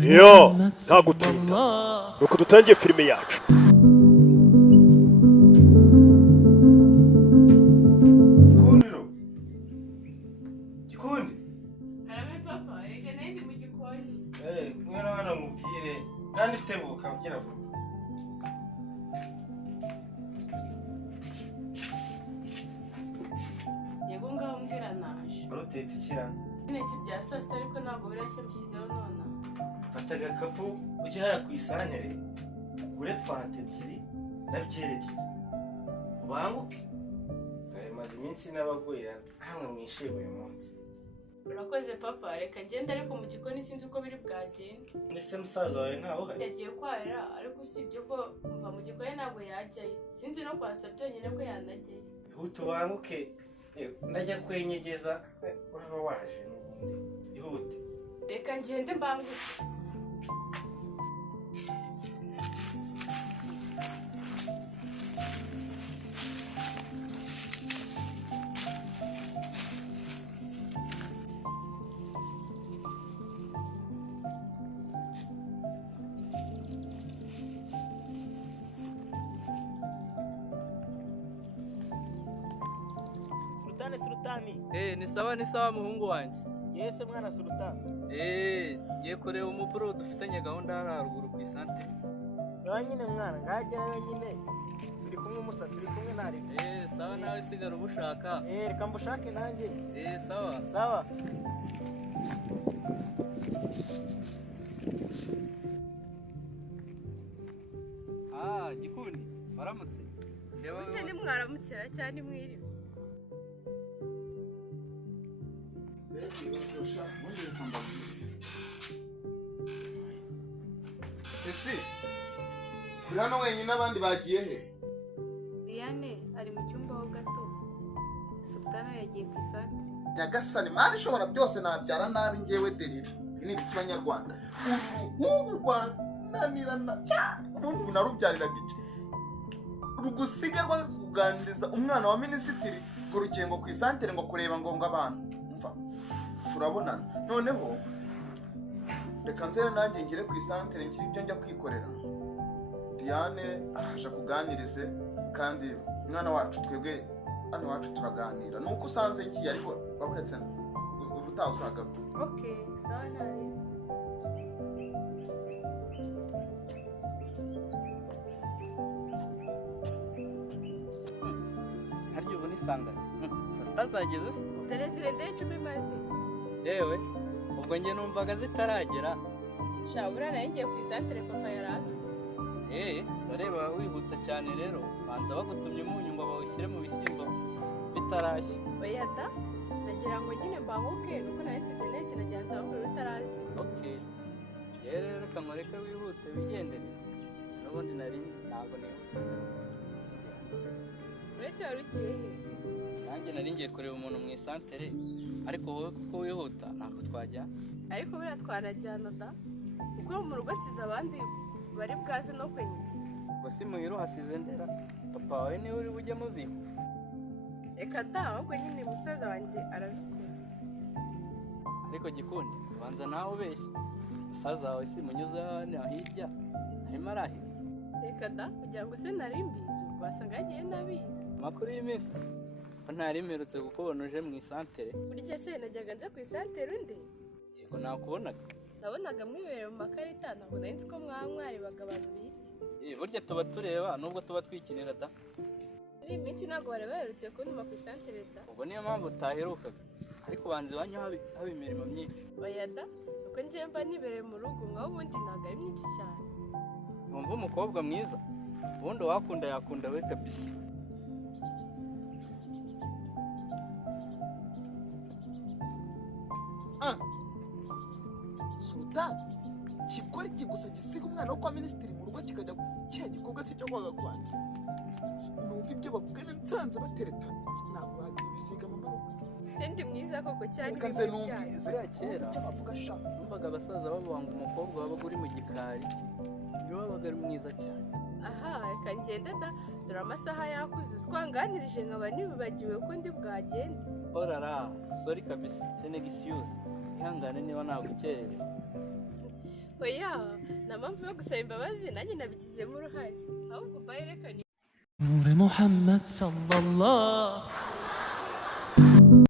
Yo, nta gutinda. Nuko dutangiye filime yacu. Gikundi. Karame papa, reka nayo ndi mu gikoni. Mwana hano mubwire kandi tebuka ugira vuba. Yego ngaho mbwira naje. Urutetse ikirana. Bineti bya saa sita ariko ntabwo birashya mushyizeho nona. Fata agakapu ujye hariya ku isantere ugure fanta ebyiri na byeri ebyiri ubanguke. Maze iminsi n'abagurira hamwe mwishime uyu munsi. Urakoze papa, reka ngende ariko mu gikoni sinzi uko biri bwagenda. Mbese musaza wawe ntawe uhari? Yagiye kwahira ariko usibye ko mva mu gikoni ntabwo yajyayo. Sinzi no kwatsa byonyine ko yanajyayo. Ihute ubanguke ndajya kwenyegeza uraba waje n'ubundi. Ihute. Reka ngende mbanguke. Sultani. Ni sawa muhungu wanjye. Yese mwana Sultani. Ngiye kureba umuburo dufitanye gahunda hariya haruguru ku isantere. Sawa nyine mwana ngagerayo nyine. Turi kumwe musa turi kumwe nari. Sawa nawe sigara ubushaka. Reka mbushake nanjye. Sawa. Sawa. Gikundi waramutse. Ese ni mwaramukira cyane mwiriwe. Ese uri hano wenyine abandi bagiye he? Diane ari mu cyumba ho gato. Sultana yagiye ku isantere. Nyagasani mani ishobora byose nabyara nabi ngewe derira. Ibi ni ibiki banyarwanda? Ubu rwananirana ubundi narubyariraga iki? Rugusigarwa kuganiriza umwana wa minisitiri ngo rukengo ku isantere ngo kureba ngo abantu. Umva turabonana. Noneho reka nzere nanjye ngire ku isantere ngire ibyo njya kwikorera. Diane araje kuganirize kandi mwana wacu twebwe hano wacu turaganira. Nuko usanze ngiye ariko baburetse ubutaha uzagaruka. Okay, sawa nawe. Harya ubu nisanga. Saa sita zageze se? Dore zirende 10 maze. Yewe ubwo njye numvaga zitaragera. Shabura nayo ngiye ku isantere papa yaraje. Bareba wihuta cyane rero. Banza bagutumye umunyu ngo bawushyire mu bishyimbo bitarashya. Oya da, nagira ngo nyine mbanguke nuko nari nsize netse nagira nzabura utarazi. Okay. Rero reka mureke wihute wigendere. N'ubundi nari ntabwo nihuta. Uretse wari ugiye he? Nanjye nari ngiye kureba umuntu mu isantere ariko wowe kuko wihuta ntabwo twajya. Ariko buriya twanajyana da, kuko mu rugo nsize abandi bari bwaze no kwenye. Ubwo si muhira uhasize ndera papa wawe niwe uri bujye muziho. Reka da, ahubwo nyine musaza wanjye arabikora. Ariko Gikundi ubanza nawe ubeshya musaza wawe si munyuze hano hirya arimo arahira. Reka da, kugira ngo se nari mbizi wasanga yagiye nabizi. Amakuru y'iminsi ko ntari mperutse kukubona uje mu isantere. Burya se najyaga nza ku isantere undi? Yego nakubonaga. Nabonaga mwibereye mu makarita ntabwo nari nzi ko mwarebaga abantu bite. Burya tuba tureba nubwo tuba twikinira da. Muri iyi minsi ntabwo bari baherutse kuntuma ku isantere da. Ubwo niyo mpamvu utaherukaga ariko banze iwanyu haba imirimo myinshi. Oya da, uko njyewe mba nibereye mu rugo ngaho ubundi ntabwo ari myinshi cyane. Wumva umukobwa mwiza ubundi wakunda yakunda we kabisa. Sultan kikora iki gusa gisiga umwana wo kwa minisitiri mu rugo kikajya cya gikorwa si cyo kwaga kwanda. Numva ibyo bavugana nsanze batereta ntabwo bagiye bisiga mu maboko. Sendi mwiza koko cyane Kanze numvirize kera icyo bavuga sha. numvaga abasaza babanga umukobwa wabaga uri mu gikari niwe wabaga ari mwiza cyane. Aha, reka ngende da, dore amasaha yakuze twanganirije nkaba nibibagiwe ko ndi bwagende. Orara sorry kabisa senegisiuze ihangane niba nagukerera. oya nta mpamvu yo gusaba imbabazi nanjye nabigizemo uruhare ahubwo mbaye reka نور محمد صلى الله